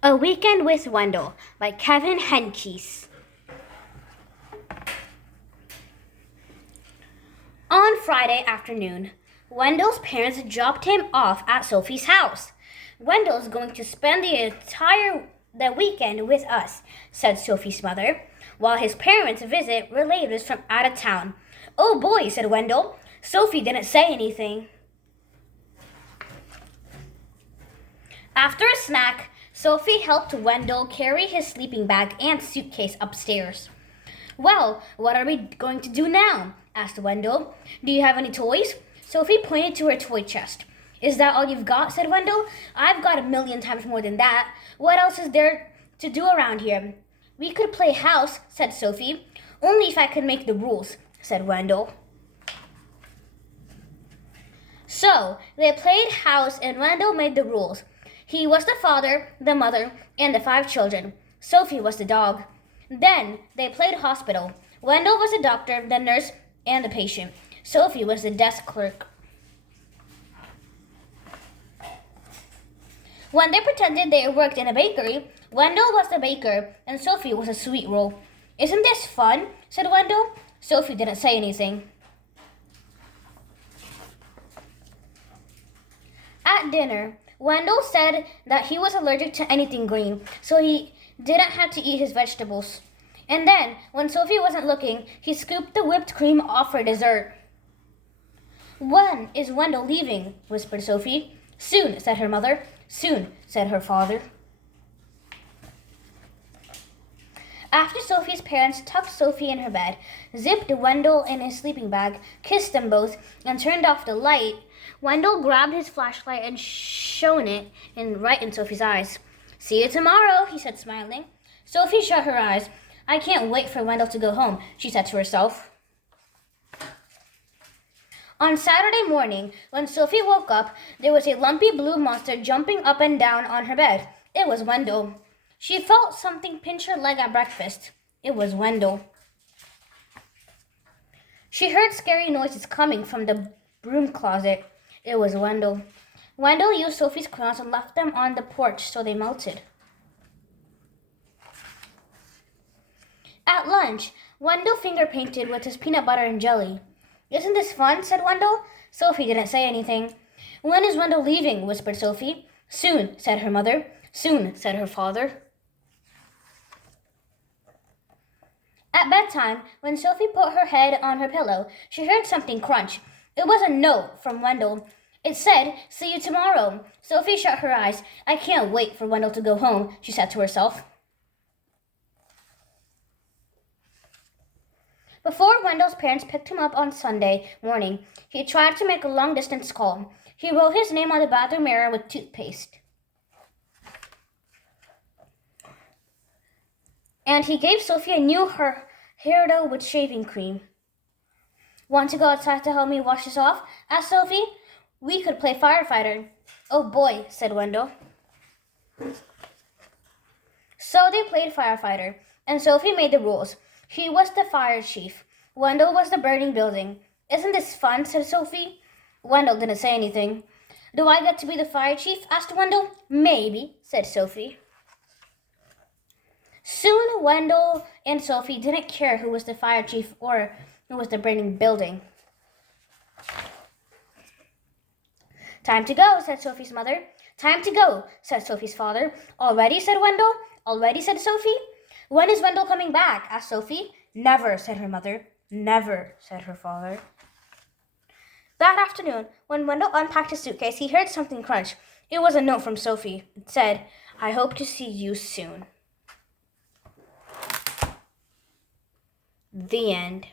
A Weekend with Wendell by Kevin Henkes. On Friday afternoon, Wendell's parents dropped him off at Sophie's house. Wendell's going to spend the weekend with us, said Sophie's mother, while his parents visit relatives from out of town. Oh boy, said Wendell. Sophie didn't say anything. After a snack, Sophie helped Wendell carry his sleeping bag and suitcase upstairs. Well, what are we going to do now? Asked Wendell. Do you have any toys? Sophie pointed to her toy chest. Is that all you've got? Said Wendell. I've got 1,000,000 times more than that. What else is there to do around here? We could play house, said Sophie. Only if I could make the rules, said Wendell. So, they played house and Wendell made the rules. He was the father, the mother, and the 5 children. Sophie was the dog. Then they played hospital. Wendell was the doctor, the nurse, and the patient. Sophie was the desk clerk. When they pretended they worked in a bakery, Wendell was the baker and Sophie was a sweet roll. Isn't this fun? Said Wendell. Sophie didn't say anything. At dinner, Wendell said that he was allergic to anything green, so he didn't have to eat his vegetables. And then, when Sophie wasn't looking, he scooped the whipped cream off for dessert. When is Wendell leaving? Whispered Sophie. Soon, said her mother. Soon, said her father. After Sophie's parents tucked Sophie in her bed, zipped Wendell in his sleeping bag, kissed them both, and turned off the light, Wendell grabbed his flashlight and shone it right in Sophie's eyes. See you tomorrow, he said, smiling. Sophie shut her eyes. I can't wait for Wendell to go home, she said to herself. On Saturday morning, when Sophie woke up, there was a lumpy blue monster jumping up and down on her bed. It was Wendell. She felt something pinch her leg at breakfast. It was Wendell. She heard scary noises coming from the broom closet. It was Wendell. Wendell used Sophie's crayons and left them on the porch so they melted. At lunch, Wendell finger painted with his peanut butter and jelly. Isn't this fun? Said Wendell. Sophie didn't say anything. When is Wendell leaving? Whispered Sophie. Soon, said her mother. Soon, said her father. At bedtime, when Sophie put her head on her pillow, she heard something crunch. It was a note from Wendell. It said, see you tomorrow. Sophie shut her eyes. I can't wait for Wendell to go home, she said to herself. Before Wendell's parents picked him up on Sunday morning, he tried to make a long-distance call. He wrote his name on the bathroom mirror with toothpaste. And he gave Sophie a new hairdo with shaving cream. Want to go outside to help me wash this off? Asked Sophie. We could play firefighter. Oh boy, said Wendell. So they played firefighter, and Sophie made the rules. He was the fire chief. Wendell was the burning building. Isn't this fun? Said Sophie. Wendell didn't say anything. Do I get to be the fire chief? Asked Wendell. Maybe, said Sophie. Soon Wendell and Sophie didn't care who was the fire chief or who was the burning building. Time to go, said Sophie's mother. Time to go, said Sophie's father. Already, said Wendell. Already, said Sophie. When is Wendell coming back? Asked Sophie. Never, said her mother. Never, said her father. That afternoon, when Wendell unpacked his suitcase, he heard something crunch. It was a note from Sophie. It said, I hope to see you soon. The end.